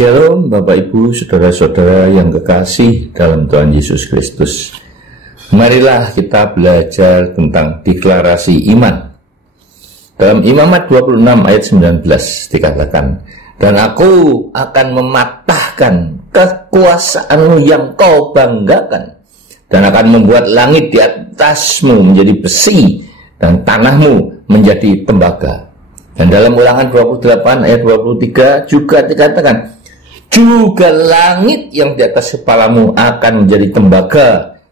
Shalom Bapak Ibu, Saudara-saudara yang kekasih dalam Tuhan Yesus Kristus. Marilah kita belajar tentang deklarasi iman. Dalam Imamat 26 ayat 19 dikatakan, dan aku akan mematahkan kekuasaanmu yang kau banggakan, dan akan membuat langit di atasmu menjadi besi, dan tanahmu menjadi tembaga. Dan dalam Ulangan 28 ayat 23 juga dikatakan, juga langit yang di atas kepalamu akan menjadi tembaga,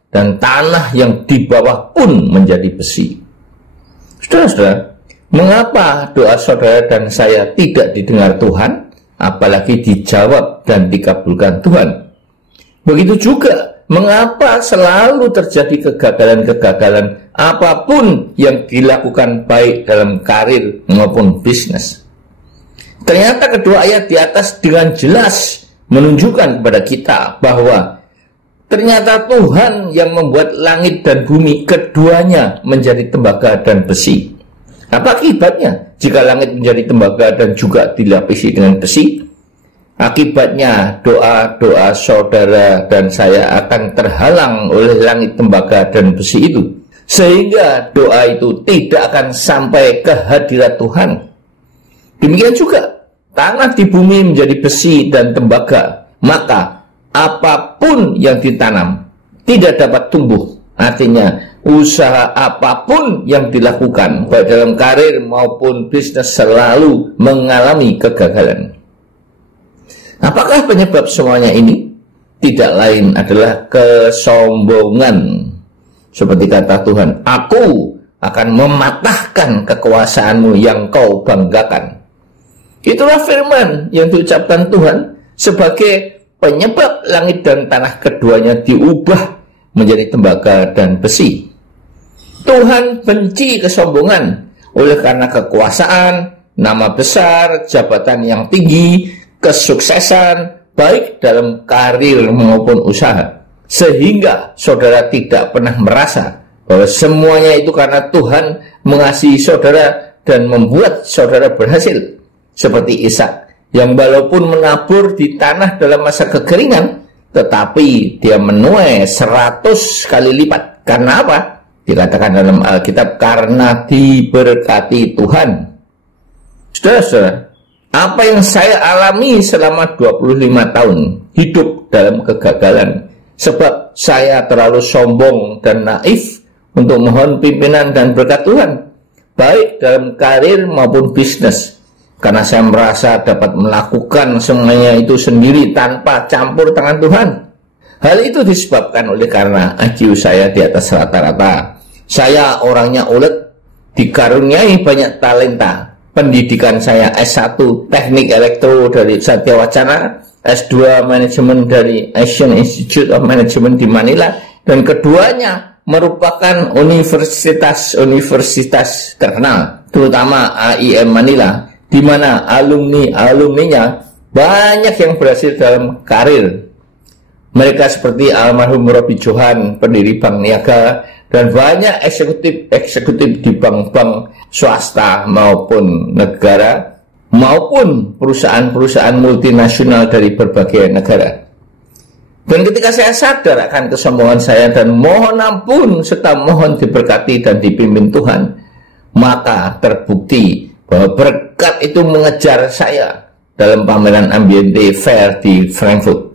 dan tanah yang di bawah pun menjadi besi. Saudara-saudara, mengapa doa saudara dan saya tidak didengar Tuhan, apalagi dijawab dan dikabulkan Tuhan? Begitu juga, mengapa selalu terjadi kegagalan-kegagalan apapun yang dilakukan baik dalam karir maupun bisnis? Ternyata kedua ayat di atas dengan jelas menunjukkan kepada kita bahwa ternyata Tuhan yang membuat langit dan bumi keduanya menjadi tembaga dan besi. Apa akibatnya jika langit menjadi tembaga dan juga dilapisi dengan besi? Akibatnya doa-doa saudara dan saya akan terhalang oleh langit, tembaga, dan besi itu, sehingga doa itu tidak akan sampai ke hadirat Tuhan. Demikian juga tanah di bumi menjadi besi dan tembaga, maka apapun yang ditanam tidak dapat tumbuh. Artinya usaha apapun yang dilakukan baik dalam karir maupun bisnis selalu mengalami kegagalan. Apakah penyebab semuanya ini? Tidak lain adalah kesombongan. Seperti kata Tuhan, aku akan mematahkan kekuasaanmu yang kau banggakan. Itulah firman yang diucapkan Tuhan sebagai penyebab langit dan tanah keduanya diubah menjadi tembaga dan besi. Tuhan benci kesombongan oleh karena kekuasaan, nama besar, jabatan yang tinggi, kesuksesan baik dalam karir maupun usaha, sehingga saudara tidak pernah merasa bahwa semuanya itu karena Tuhan mengasihi saudara dan membuat saudara berhasil. Seperti Ishak yang walaupun menabur di tanah dalam masa kekeringan, tetapi dia menuai 100 kali lipat. Karena apa? Dikatakan dalam Alkitab, karena diberkati Tuhan. Saudara-saudara, apa yang saya alami selama 25 tahun hidup dalam kegagalan, sebab saya terlalu sombong dan naif untuk mohon pimpinan dan berkat Tuhan, baik dalam karir maupun bisnis, karena saya merasa dapat melakukan semuanya itu sendiri tanpa campur tangan Tuhan. Hal itu disebabkan oleh karena IQ saya di atas rata-rata. Saya orangnya ulet, dikaruniai banyak talenta. Pendidikan saya S1 Teknik Elektro dari Satya Wacana, S2 Manajemen dari Asian Institute of Management di Manila, dan keduanya merupakan universitas terkenal, terutama AIM Manila, di mana alumninya banyak yang berhasil dalam karir. Mereka seperti almarhum Robi Johan, pendiri Bank Niaga, dan banyak eksekutif di bank-bank swasta maupun negara, maupun perusahaan-perusahaan multinasional dari berbagai negara. Dan ketika saya sadar akan kesombongan saya dan mohon ampun serta mohon diberkati dan dipimpin Tuhan, maka terbukti bahwa berkat itu mengejar saya dalam pameran Ambiente Fair di Frankfurt.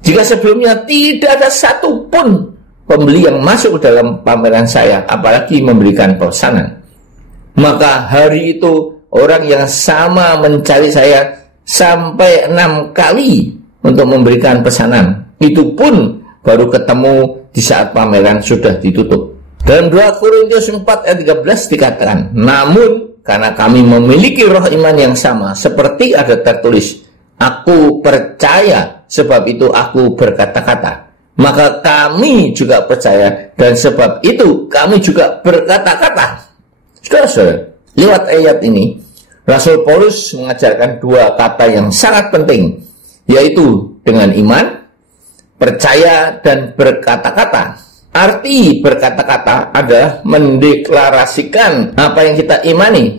Jika sebelumnya tidak ada satupun pembeli yang masuk ke dalam pameran saya, apalagi memberikan pesanan, maka hari itu orang yang sama mencari saya sampai 6 kali untuk memberikan pesanan. Itu pun baru ketemu di saat pameran sudah ditutup. Dalam 2 Korintus 4 ayat 13 dikatakan, namun karena kami memiliki roh iman yang sama, seperti ada tertulis, aku percaya sebab itu aku berkata-kata. Maka kami juga percaya dan sebab itu kami juga berkata-kata. Saudara-saudara, lewat ayat ini Rasul Paulus mengajarkan 2 kata yang sangat penting, yaitu dengan iman, percaya, dan berkata-kata. Arti berkata-kata adalah mendeklarasikan apa yang kita imani.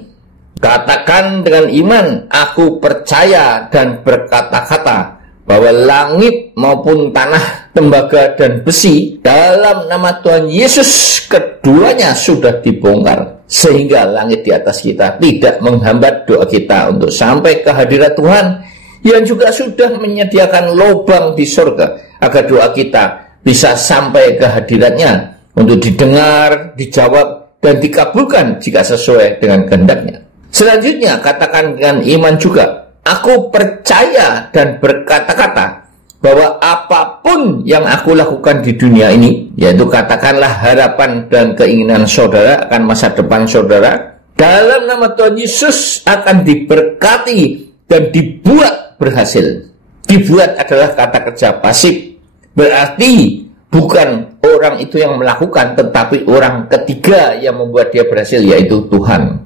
Katakan dengan iman, aku percaya dan berkata-kata bahwa langit maupun tanah, tembaga dan besi dalam nama Tuhan Yesus keduanya sudah dibongkar, sehingga langit di atas kita tidak menghambat doa kita untuk sampai ke hadirat Tuhan, yang juga sudah menyediakan lubang di surga agar doa kita bisa sampai ke hadiratnya untuk didengar, dijawab dan dikabulkan jika sesuai dengan kehendaknya. Selanjutnya, katakan dengan iman juga, aku percaya dan berkata-kata bahwa apapun yang aku lakukan di dunia ini, yaitu katakanlah harapan dan keinginan saudara akan masa depan saudara, dalam nama Tuhan Yesus akan diberkati dan dibuat berhasil. Dibuat adalah kata kerja pasif, berarti bukan orang itu yang melakukan, tetapi orang ketiga yang membuat dia berhasil, yaitu Tuhan.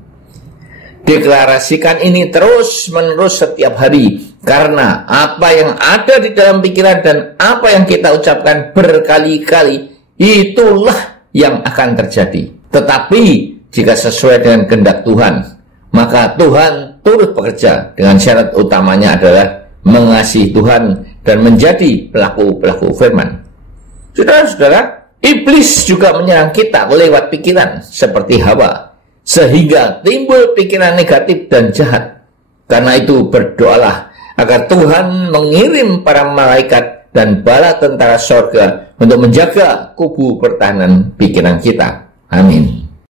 Deklarasikan ini terus-menerus setiap hari, karena apa yang ada di dalam pikiran dan apa yang kita ucapkan berkali-kali, itulah yang akan terjadi. Tetapi jika sesuai dengan kehendak Tuhan, maka Tuhan turut bekerja, dengan syarat utamanya adalah mengasihi Tuhan dan menjadi pelaku-pelaku firman. Saudara-saudara, iblis juga menyerang kita lewat pikiran seperti Hawa, sehingga timbul pikiran negatif dan jahat. Karena itu berdoalah agar Tuhan mengirim para malaikat dan bala tentara sorga untuk menjaga kubu pertahanan pikiran kita. Amin.